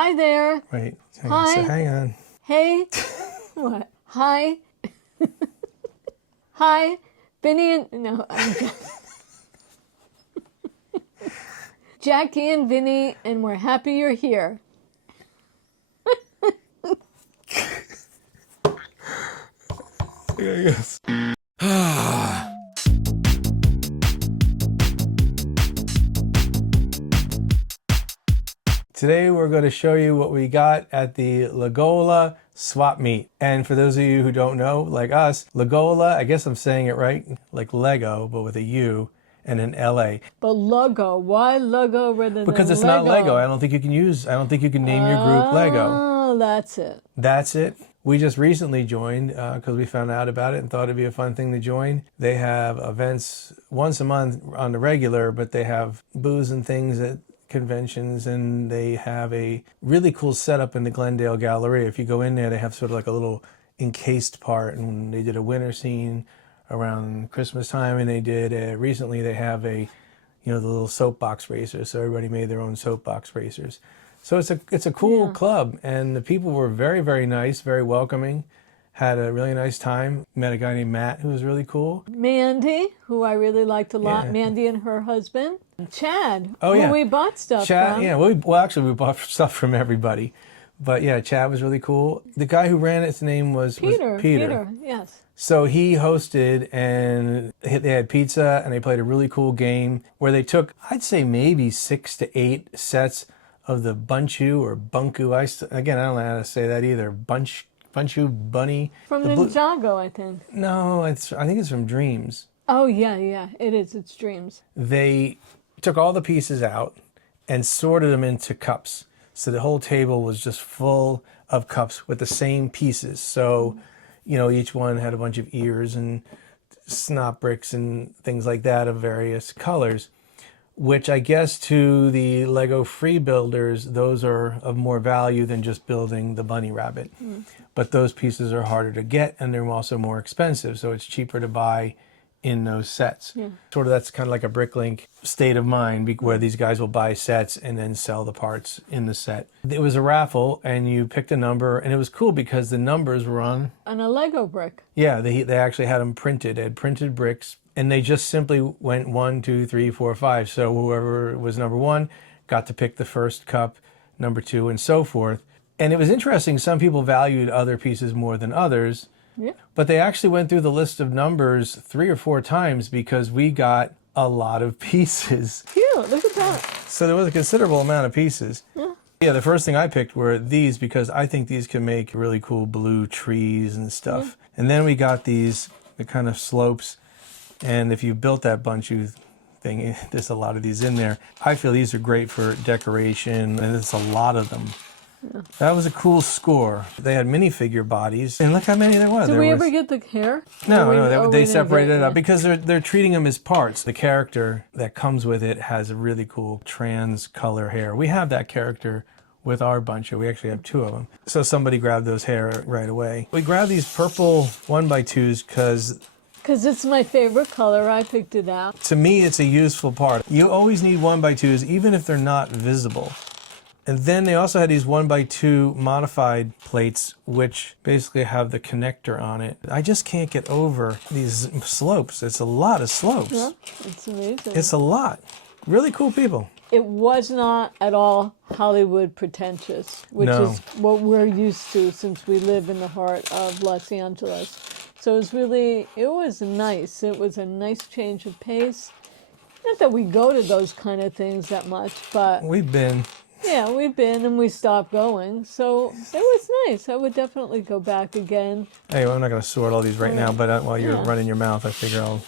Hi there. Wait. Hi. So hang on. Hey. What? Hi. Hi. Vinny and... No, I'm Jackie and Vinny, and we're happy you're here. Yes. Today we're going to show you what we got at the LUGOLA swap meet. And for those of you who don't know, like us, LUGOLA, I guess I'm saying it right, like Lego, but with a U and an LA. But Lugo, why Lugo rather than Because it's Lego? not Lego. I don't think you can name your group Lego. Oh, that's it. That's it. We just recently joined because we found out about it and thought it'd be a fun thing to join. They have events once a month on the regular, but they have booze and things at conventions, and they have a really cool setup in the Glendale Gallery. If you go in there, they have sort of like a little encased part, and they did a winter scene around Christmas time, and they did recently they have the little soapbox racers, so everybody made their own soapbox racers. So it's a cool club, and the people were very, very nice, very welcoming. Had a really nice time. Met a guy named Matt who was really cool. Mandy, who I really liked a lot. Yeah. Mandy and her husband. Chad, Oh, yeah. who we bought stuff Chad, from. yeah, well, actually we bought stuff from everybody. But yeah, Chad was really cool. The guy who ran it, his name was Peter. Peter. Peter, yes. So he hosted, and they had pizza, and they played a really cool game where they took, I'd say maybe 6 to 8 sets of the bunchu or bunku. Again, I don't know how to say that either. Bunchu bunny. From Ninjago, I think. No, I think it's from Dreams. Oh, yeah, it is. It's Dreams. They took all the pieces out and sorted them into cups. So the whole table was just full of cups with the same pieces. So, each one had a bunch of ears and snot bricks and things like that of various colors, which I guess to the Lego free builders, those are of more value than just building the bunny rabbit. But those pieces are harder to get, and they're also more expensive, so it's cheaper to buy in those sets. Sort of that's kind of like a Bricklink state of mind, where these guys will buy sets and then sell the parts in the set. It was a raffle, and you picked a number, and it was cool because the numbers were on a Lego brick. Yeah, they actually had them printed. They had printed bricks, and they just simply went 1, 2, 3, 4, 5. So whoever was number 1 got to pick the first cup, number 2, and so forth. And it was interesting. Some people valued other pieces more than others. Yeah. But they actually went through the list of numbers 3 or 4 times because we got a lot of pieces. Cute, look at that. So there was a considerable amount of pieces. Yeah, the first thing I picked were these because I think these can make really cool blue trees and stuff. And then we got the kind of slopes. And if you built that bunchu thing, there's a lot of these in there. I feel these are great for decoration, and it's a lot of them. That was a cool score. They had minifigure bodies, and look how many there was. Did we ever get the hair? No, they separated it up because they're treating them as parts. The character that comes with it has a really cool trans color hair. We have that character with our bunch. We actually have 2 of them. So somebody grabbed those hair right away. We grabbed these purple 1x2s because it's my favorite color. I picked it out. To me, it's a useful part. You always need 1x2s, even if they're not visible. And then they also had these 1x2 modified plates, which basically have the connector on it. I just can't get over these slopes. It's a lot of slopes. Yeah, it's amazing. It's a lot. Really cool people. It was not at all Hollywood pretentious, which is what we're used to since we live in the heart of Los Angeles. So it was nice. It was a nice change of pace. Not that we go to those kind of things that much, but... We've been... Yeah, we've been, and we stopped going. So it was nice. I would definitely go back again. Hey, well, I'm not going to sort all these right now, but while you're running your mouth, I figure I'll...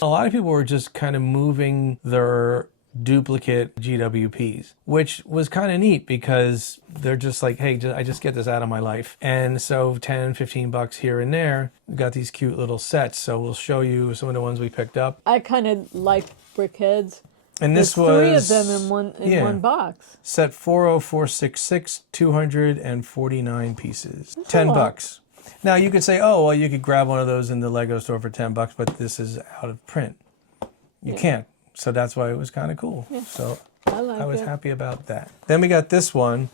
A lot of people were just kind of moving their duplicate GWPs, which was kind of neat because they're just like, hey, I just get this out of my life. And so 10, 15 bucks here and there, we got these cute little sets. So we'll show you some of the ones we picked up. I kind of like brickheads. And this was 3 of them in one box. Set 40466, 249 pieces. That's 10 bucks. Now you could say, oh, well, you could grab one of those in the Lego store for 10 bucks, but this is out of print. You can't. So that's why it was kind of cool. So I like I was it. happy about that. Then we got this one,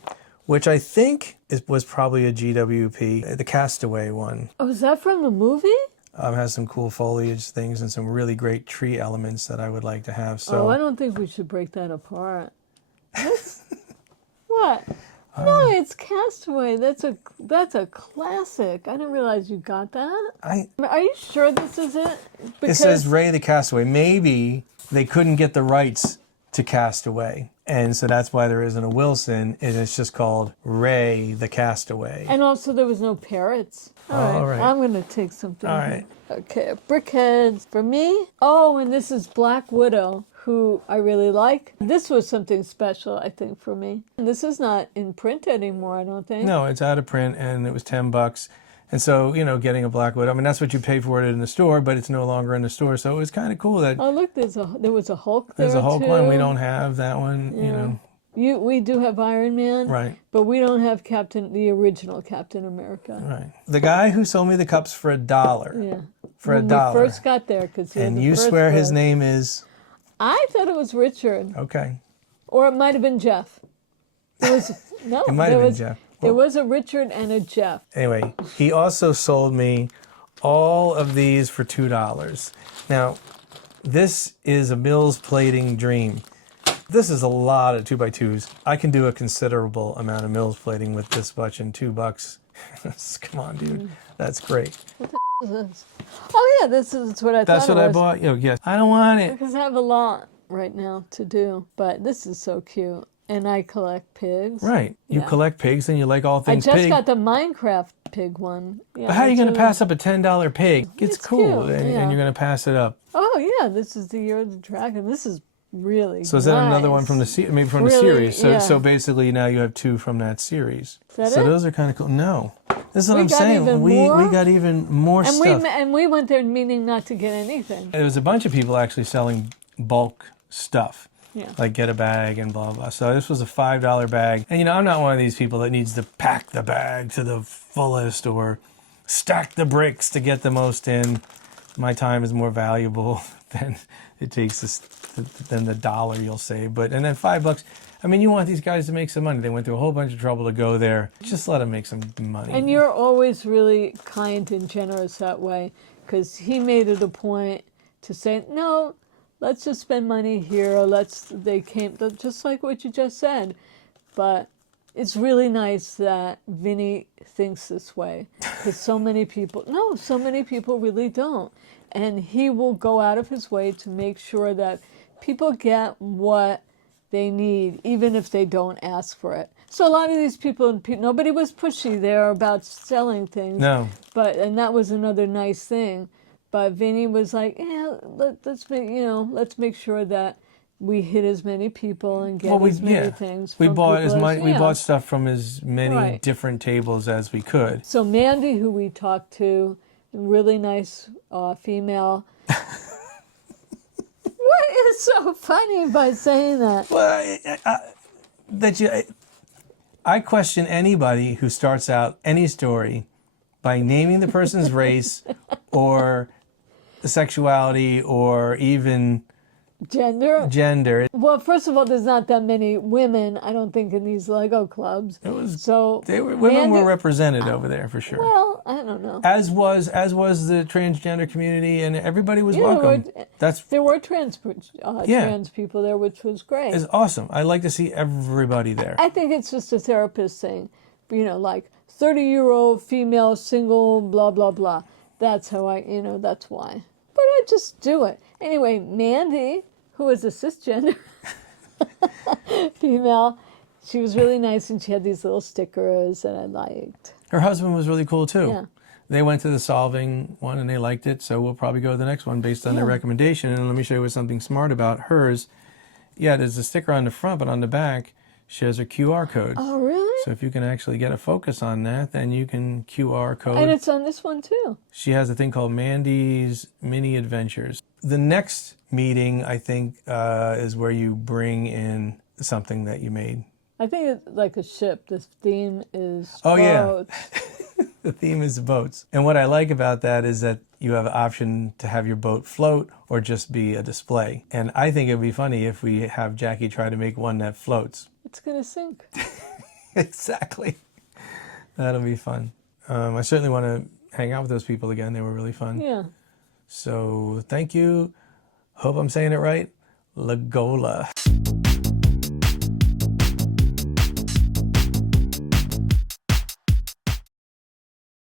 which I think was probably a GWP, the Castaway one. Oh, is that from the movie? Has some cool foliage things and some really great tree elements that I would like to have. So Oh, I don't think we should break that apart. What? No, it's Castaway. That's a classic. I didn't realize you got that. Are you sure this is it? It says Ray the Castaway. Maybe they couldn't get the rights to Castaway, and so that's why there isn't a Wilson, and it's just called Ray the Castaway. And also there was no parrots. All right. I'm going to take something. All right. Okay, Brickheads. For me, oh, and this is Black Widow, who I really like. This was something special, I think, for me. And this is not in print anymore, I don't think. No, it's out of print, and it was $10. And so, getting a Black Widow, I mean, that's what you pay for it in the store, but it's no longer in the store. So it was kind of cool that... Oh, look, there was a Hulk there, There's a Hulk too. one. We don't have that one, We do have Iron Man. Right. But we don't have the original Captain America. Right. The guy who sold me the cups for $1. Yeah. For $1. When we first got there. And you swear his name is... I thought it was Richard. Okay. Or it might have been Jeff. It was... No. It might have been Jeff. There was a Richard and a Jeff. Anyway, he also sold me all of these for $2. Now, this is a Mills plating dream. This is a lot of 2x2s. I can do a considerable amount of Mills plating with this much in $2. Come on, dude. That's great. What the is this? Oh, yeah, this is what I thought That's what it I was. bought. Yes. I don't want it. Because I have a lot right now to do. But this is so cute. And I collect pigs. Right. You collect pigs and you like all things I just pig. got the Minecraft pig one. Yeah, But how are you going to pass up a $10 pig? It's cool. cute, And you're going to pass it up. Oh, yeah, this is the Year of the Dragon. This is really So is that another one from the maybe from the Really, series? So basically now you have 2 from that series. Is that So it? those are kind of cool. No, this is what We I'm got saying. even We more? got even more And stuff. we went there meaning not to get anything. There was a bunch of people actually selling bulk stuff. Yeah. Like get a bag and blah, blah. So this was a $5 bag. And I'm not one of these people that needs to pack the bag to the fullest or stack the bricks to get the most in. My time is more valuable than it takes than the dollar you'll save. And then $5. I mean, you want these guys to make some money. They went through a whole bunch of trouble to go there. Just let them make some money. And you're always really kind and generous that way, because he made it a point to say, no, let's just spend money here. They came, just like what you just said. But it's really nice that Vinny thinks this way, because so many people really don't. And he will go out of his way to make sure that people get what they need, even if they don't ask for it. So a lot of these people, nobody was pushy there about selling things. No. And that was another nice thing. But Vinny was like, yeah, let's make sure that we hit as many people and get as many things. We from bought people we bought stuff from as many different tables as we could. So Mandy, who we talked to, really nice female. What is so funny by saying that? Well, I question anybody who starts out any story by naming the person's race or sexuality or even Gender. Well, first of all, there's not that many women, I don't think, in these Lego clubs. Women were represented over there for sure. Well, I don't know. As was the transgender community, and everybody was welcome. There were trans people there, which was great. It's awesome. I like to see everybody there. I think it's just a therapist thing, like 30-year-old female single, blah blah blah. That's how that's why. But I just do it anyway. Mandy, who is a cisgender female, she was really nice, and she had these little stickers that I liked. Her husband was really cool too. Yeah. They went to the solving one and they liked it, so we'll probably go to the next one based on their recommendation. And let me show you something smart about hers. Yeah, there's a sticker on the front, but on the back, she has her QR code. Oh, really? So if you can actually get a focus on that, then you can QR code. And it's on this one too. She has a thing called Mandy's Mini Adventures. The next meeting, I think, is where you bring in something that you made. I think it's like a ship. This theme is boats. Yeah. The theme is boats. And what I like about that is that you have an option to have your boat float or just be a display. And I think it would be funny if we have Jackie try to make one that floats. It's going to sink. Exactly. That'll be fun. I certainly want to hang out with those people again. They were really fun. Yeah. So thank you. Hope I'm saying it right. LUGOLA.